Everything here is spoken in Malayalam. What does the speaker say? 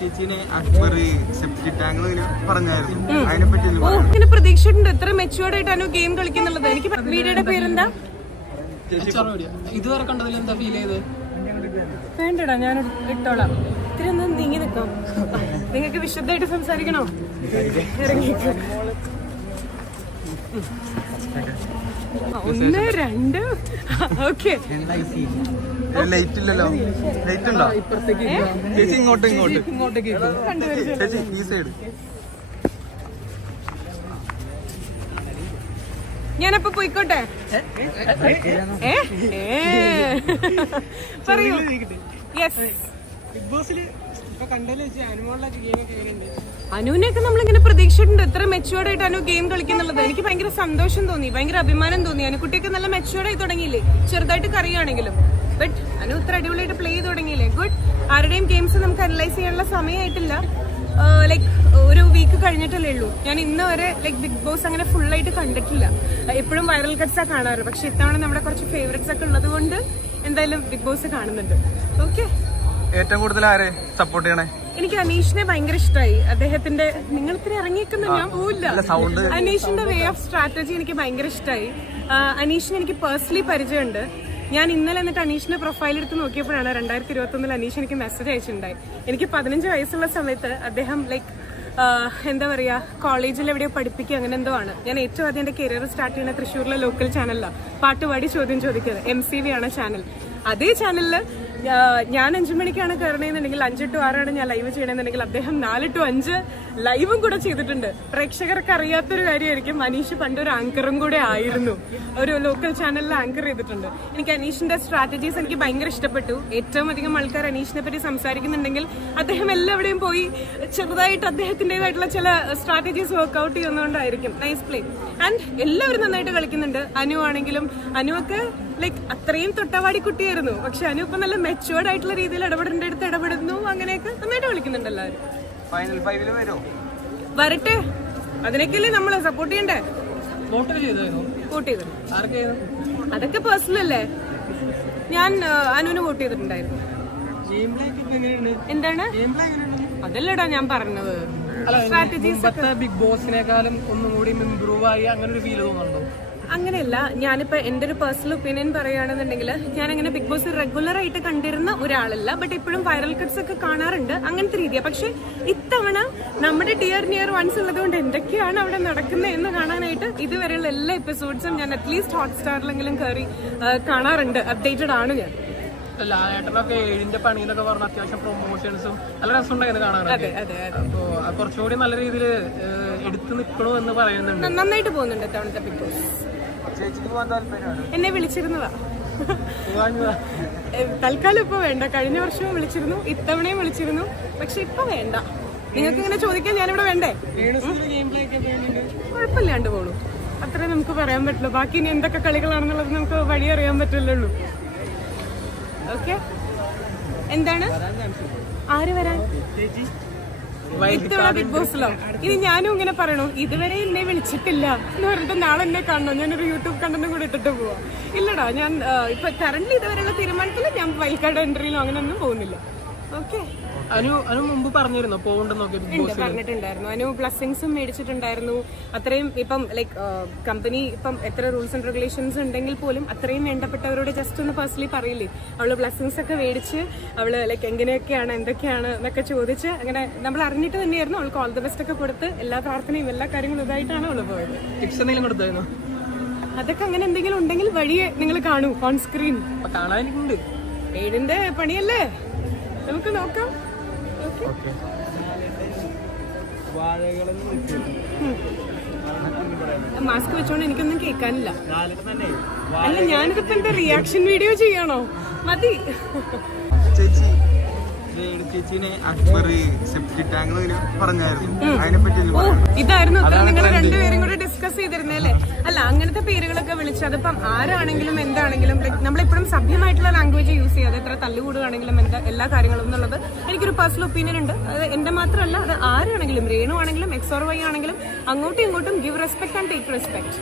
ചേച്ചിനെ അക്ബർ സെപ്റ്റി ടാങ്ക് ഇങ്ങനെ പറഞ്ഞായിരുന്നു. അതിനെപ്പറ്റി ഓ ഇങ്ങനെ പ്രതീക്ഷിച്ചിട്ടുണ്ട് എത്ര മെച്ചുവേർഡ് ആയിട്ട് അനു ഗെയിം കളിക്കുന്നുള്ളത് എനിക്ക് വീഡിയോയുടെ പേരെന്താ? ഇതുവരെ കണ്ടതിൽ എന്താ ഫീൽ ചെയ്ത് വേണ്ടടാ ഞാൻ ഇട്ടോളാം. ഇത്തിരി ഒന്ന് നീങ്ങി നിൽക്കാം നിങ്ങൾക്ക് വിശദമായിട്ട് സംസാരിക്കണോ? ഇറങ്ങിക്കോ. ഒന്ന് രണ്ട്. ഓക്കെ ലൈറ്റ് ഇല്ലല്ലോ. ലൈറ്റ് ഉണ്ടോ? ഇപ്പുറത്തേക്ക് ചേച്ചി ഇങ്ങോട്ട് ഇങ്ങോട്ട്. ഇങ്ങോട്ടേക്ക് ചേച്ചി ഈ സൈഡ് ഞാനപ്പോ പോയിക്കോട്ടെ. പറയൂ. യെസ് ബിഗ് ബോസിൽ അനുവിനെയൊക്കെ നമ്മളിങ്ങനെ പ്രതീക്ഷിച്ചിട്ടുണ്ട്. എത്ര മെച്ചുവേർഡ് ആയിട്ട് അനു ഗെയിം കളിക്കുന്നുള്ളത്. എനിക്ക് ഭയങ്കര സന്തോഷം തോന്നി. ഭയങ്കര അഭിമാനം തോന്നി. അനുക്കുട്ടിയൊക്കെ നല്ല മെച്ചുവേർഡ് ആയി തുടങ്ങിയില്ലേ? ചെറുതായിട്ട് കറിയാണെങ്കിലും ബട്ട് അനു ഇത്ര അടിപൊളിയായിട്ട് പ്ലേ ചെയ്ത് തുടങ്ങിയില്ലേ? ഗുഡ് ആരുടെയും ഗെയിംസ് നമുക്ക് അനലൈസ് ചെയ്യാനുള്ള സമയമായിട്ടില്ല. ലൈക്ക് ഒരു വീക്ക് കഴിഞ്ഞിട്ടല്ലേ ഉള്ളൂ. ഞാൻ ഇന്ന് വരെ ലൈക്ക് ബിഗ് ബോസ് അങ്ങനെ ഫുൾ ആയിട്ട് കണ്ടിട്ടില്ല. എപ്പോഴും വൈറൽ കട്ട്സാണ് കാണാറ്. പക്ഷെ ഇത്തവണ നമ്മുടെ കുറച്ച് ഫേവറേറ്റ്സ് ഒക്കെ ഉള്ളത് കൊണ്ട് എന്തായാലും ബിഗ് ബോസ് കാണുന്നുണ്ട്. ഓക്കെ ഏറ്റവും കൂടുതൽ ആരെ സപ്പോർട്ട് ചെയ്യണേ? എനിക്ക് അനീഷിനെ ഭയങ്കര ഇഷ്ടമായി അദ്ദേഹത്തിന്റെ നിങ്ങൾ ഇത്ര ഇറങ്ങിയിരിക്കുന്ന ഞാൻ പോവില്ല. അനീഷിന്റെ വേ ഓഫ് സ്ട്രാറ്റജി എനിക്ക് ഭയങ്കര ഇഷ്ടമായി അനീഷിനെ എനിക്ക് പേഴ്സണലി പരിചയമുണ്ട്. ഞാൻ ഇന്നലെ എന്നിട്ട് അനീഷിന്റെ പ്രൊഫൈൽ എടുത്ത് നോക്കിയപ്പോഴാണ് രണ്ടായിരത്തി ഇരുപത്തി ഒന്നിൽ അനീഷ് എനിക്ക് മെസ്സേജ് അയച്ചിട്ടുണ്ടായി. എനിക്ക് പതിനഞ്ച് വയസ്സുള്ള സമയത്ത് അദ്ദേഹം ലൈക്ക് എന്താ പറയാ കോളേജിൽ എവിടെയോ പഠിപ്പിക്കുക അങ്ങനെ എന്തോ ആണ്. ഞാൻ ഏറ്റവും ആദ്യം എന്റെ കരിയർ സ്റ്റാർട്ട് ചെയ്യുന്ന തൃശ്ശൂരിലെ ലോക്കൽ ചാനലിലാണ് പാട്ടുപാടി ചോദ്യം ചോദിക്കുന്നത്. എം സി വി ആണ് ചാനൽ അതേ ചാനലിൽ ഞാൻ അഞ്ചു മണിക്കാണ് കയറണമെന്നുണ്ടെങ്കിൽ അഞ്ച് ടു ആറാണ് ഞാൻ ലൈവ് ചെയ്യണമെന്നുണ്ടെങ്കിൽ അദ്ദേഹം നാല് ടു അഞ്ച് ലൈവും കൂടെ ചെയ്തിട്ടുണ്ട്. പ്രേക്ഷകർക്ക് അറിയാത്തൊരു കാര്യമായിരിക്കും. അനീഷ് പണ്ടൊരു ആങ്കറും കൂടെ ആയിരുന്നു. ഒരു ലോക്കൽ ചാനലിൽ ആങ്കർ ചെയ്തിട്ടുണ്ട്. എനിക്ക് അനീഷിന്റെ സ്ട്രാറ്റജീസ് എനിക്ക് ഭയങ്കര ഇഷ്ടപ്പെട്ടു. ഏറ്റവും അധികം ആൾക്കാർ അനീഷിനെ പറ്റി സംസാരിക്കുന്നുണ്ടെങ്കിൽ അദ്ദേഹം എല്ലാവിടെയും പോയി ചെറുതായിട്ട് അദ്ദേഹത്തിന്റെതായിട്ടുള്ള ചില സ്ട്രാറ്റജീസ് വർക്ക്ഔട്ട് ചെയ്യുന്നതുകൊണ്ടായിരിക്കും നൈസ് പ്ലേ ആൻഡ് എല്ലാവരും നന്നായിട്ട് കളിക്കുന്നുണ്ട്. അനു ആണെങ്കിലും അനു ഒക്കെ ലൈക്ക് അത്രയും തൊട്ടവാടി കുട്ടിയായിരുന്നു. പക്ഷെ അനു ഇപ്പൊ നല്ല മെച്ചുവേർഡ് ആയിട്ടുള്ള രീതിയിൽ ഇടപെടേണ്ട അടുത്ത് ഇടപെടുന്നു. അങ്ങനെയൊക്കെ നന്നായിട്ട് വിളിക്കുന്നുണ്ട് എല്ലാവരും. ഫൈനൽ ഫൈവിൽ വരോ? വരട്ടെ. അതിനൊക്കെയല്ലേ നമ്മൾ സപ്പോർട്ട് ചെയ്യണ്ടേ? വോട്ട് ചെയ്തു. അതൊക്കെ പേഴ്സണൽ അല്ലേ? ഞാൻ അനുവിന് വോട്ട് ചെയ്തിട്ടുണ്ടായിരുന്നു. എന്താണ്? അതല്ലടാ ഞാൻ പറഞ്ഞത്. ബിഗ് ബോസിനേക്കാളും ഒന്നും കൂടി ഇമ്പ്രൂവ് ആയി അങ്ങനെ ഒരു ഫീൽ തോന്നുന്നുണ്ടോ? അങ്ങനെയല്ല ഞാനിപ്പോ എന്റെ ഒരു പേഴ്സണൽ ഒപ്പീനിയൻ പറയുകയാണെന്നുണ്ടെങ്കിൽ ഞാൻ അങ്ങനെ ബിഗ് ബോസ് റെഗുലർ ആയിട്ട് കണ്ടിരുന്ന ഒരാളല്ല ബട്ട് ഇപ്പോഴും വൈറൽ കട്ട്സ് ഒക്കെ കാണാറുണ്ട് അങ്ങനത്തെ രീതിയാ. പക്ഷെ ഇത്തവണ നമ്മുടെ ഡിയർ നിയർ വൺസ് ഉള്ളതുകൊണ്ട് എന്തൊക്കെയാണ് അവിടെ നടക്കുന്നത് എന്ന് കാണാനായിട്ട് ഇതുവരെയുള്ള എല്ലാ എപ്പിസോഡ്സും ഞാൻ അറ്റ്ലീസ്റ്റ് ഹോട്ട്സ്റ്റാറിലെങ്കിലും കയറി കാണാറുണ്ട് അപ്ഡേറ്റഡ് ആണ് ഞാൻ. ലാലേട്ടനൊക്കെ ഏഴിന്റെ പണി എന്നൊക്കെ പറഞ്ഞ അത്യാവശ്യം പ്രൊമോഷൻസും നല്ല രസമുണ്ടായിരുന്നു കാണാനൊക്കെ അപ്പോ കുറച്ചുകൂടി നല്ല രീതിയിൽ എടുത്തു നിൽക്കണോ എന്ന് പറയുന്നുണ്ട്. നന്നായിട്ട് പോകുന്നുണ്ട് ഇത്തവണത്തെ ബിഗ് ബോസ് എന്നെ വിളിച്ചിരുന്നതാ. തൽക്കാലം ഇപ്പൊ വേണ്ട. കഴിഞ്ഞ വർഷവും വിളിച്ചിരുന്നു ഇത്തവണയും വിളിച്ചിരുന്നു. പക്ഷെ ഇപ്പൊ വേണ്ട. നിങ്ങൾക്ക് ഇങ്ങനെ ചോദിക്കാൻ ഞാനിവിടെ വേണ്ടേ? കുഴപ്പമില്ലാണ്ട് പോണു. അത്രേ നമുക്ക് പറയാൻ പറ്റുള്ളൂ. ബാക്കി ഇനി എന്തൊക്കെ കളികളാണെന്നുള്ളത് നമുക്ക് വഴി അറിയാൻ പറ്റില്ലുള്ളൂ ഓക്കെ? എന്താണ്? ആര് വരാൻ? ഇത്തവണ ബിഗ് ബോസിലോ? ഇനി ഞാനും ഇങ്ങനെ പറയണു ഇതുവരെ എന്നെ വിളിച്ചിട്ടില്ല. എന്ന് പറഞ്ഞിട്ട് നാളെ എന്നെ കാണണം. ഞാനൊരു യൂട്യൂബ് കണ്ടന്റും കൂടെ ഇട്ടിട്ട് പോവാം. ഇല്ലടാ ഞാൻ ഇപ്പൊ കറന്റ് ഇതുവരെയുള്ള തീരുമാനത്തിൽ ഞാൻ വൈൽഡ് എൻട്രിയിലോ അങ്ങനെയൊന്നും പോകുന്നില്ല. ഓക്കെ അനു അനു മുമ്പ് പറഞ്ഞിരുന്നു? പോകണ്ടെന്നൊക്കെ പറഞ്ഞിട്ടുണ്ടായിരുന്നു. അനു ബ്ലസ്സിങ്സും മേടിച്ചിട്ടുണ്ടായിരുന്നു. അത്രയും ഇപ്പം ലൈക്ക് കമ്പനി ഇപ്പം എത്ര റൂൾസ് ആൻഡ് റെഗുലേഷൻസ് ഉണ്ടെങ്കിൽ പോലും അത്രയും വേണ്ടപ്പെട്ടവരോട് ജസ്റ്റ് ഒന്ന് പേഴ്സണലി പറയില്ലേ? അവൾ ബ്ലസ്സിങ്സ് ഒക്കെ മേടിച്ച് അവൾ ലൈക്ക് എങ്ങനെയൊക്കെയാണ് എന്തൊക്കെയാണ് എന്നൊക്കെ ചോദിച്ച് അങ്ങനെ നമ്മൾ അറിഞ്ഞിട്ട് തന്നെയായിരുന്നു. അവൾക്ക് ഓൾ ദി ബെസ്റ്റ് ഒക്കെ കൊടുത്ത് എല്ലാ പ്രാർത്ഥനയും എല്ലാ കാര്യങ്ങളും ഇതായിട്ടാണ് അവൾ പോയത്. ടിപ്സ് എന്തെങ്കിലും കൊടുത്തായിരുന്നു? അതൊക്കെ അങ്ങനെ എന്തെങ്കിലും ഉണ്ടെങ്കിൽ വഴിയെ നിങ്ങൾ കാണൂ ഓൺ സ്ക്രീൻ കാണാനുണ്ട് ഏഴിന്റെ പണിയല്ലേ? നമുക്ക് നോക്കാം. ഓക്കെ. മാസ്ക് വെച്ചോണ്ട് എനിക്കൊന്നും കേൾക്കാനില്ല. അല്ല ഞാനിതിപ്പോ എന്താ റിയാക്ഷൻ വീഡിയോ ചെയ്യണോ? മതി. ചേച്ചി ചേച്ചിനെ അക്ബർ സെപ്റ്റി ടാങ്ക് പറഞ്ഞായിരുന്നു. അതിനെ പറ്റി ഇതായിരുന്നു. നിങ്ങൾ രണ്ടുപേരും കൂടെ ഡിസ്കസ് ചെയ്തിരുന്നല്ലേ അല്ല? അങ്ങനത്തെ പേരുകളൊക്കെ വിളിച്ച് അതിപ്പം ആരാണെങ്കിലും എന്താണെങ്കിലും നമ്മളെപ്പോഴും സഭ്യമായിട്ടുള്ള ലാംഗ്വേജ് യൂസ് ചെയ്യാതെ എത്ര തല്ലുകൂടുകയാണെങ്കിലും എന്താ എല്ലാ കാര്യങ്ങളും എന്നുള്ളത് എനിക്കൊരു പേഴ്സണൽ ഒപ്പീനിയൻ ഉണ്ട്. അത് എന്റെ മാത്രമല്ല അത് ആരാണെങ്കിലും രേണു ആണെങ്കിലും എക്സോർ വൈ ആണെങ്കിലും അങ്ങോട്ടും ഇങ്ങോട്ടും give respect and take respect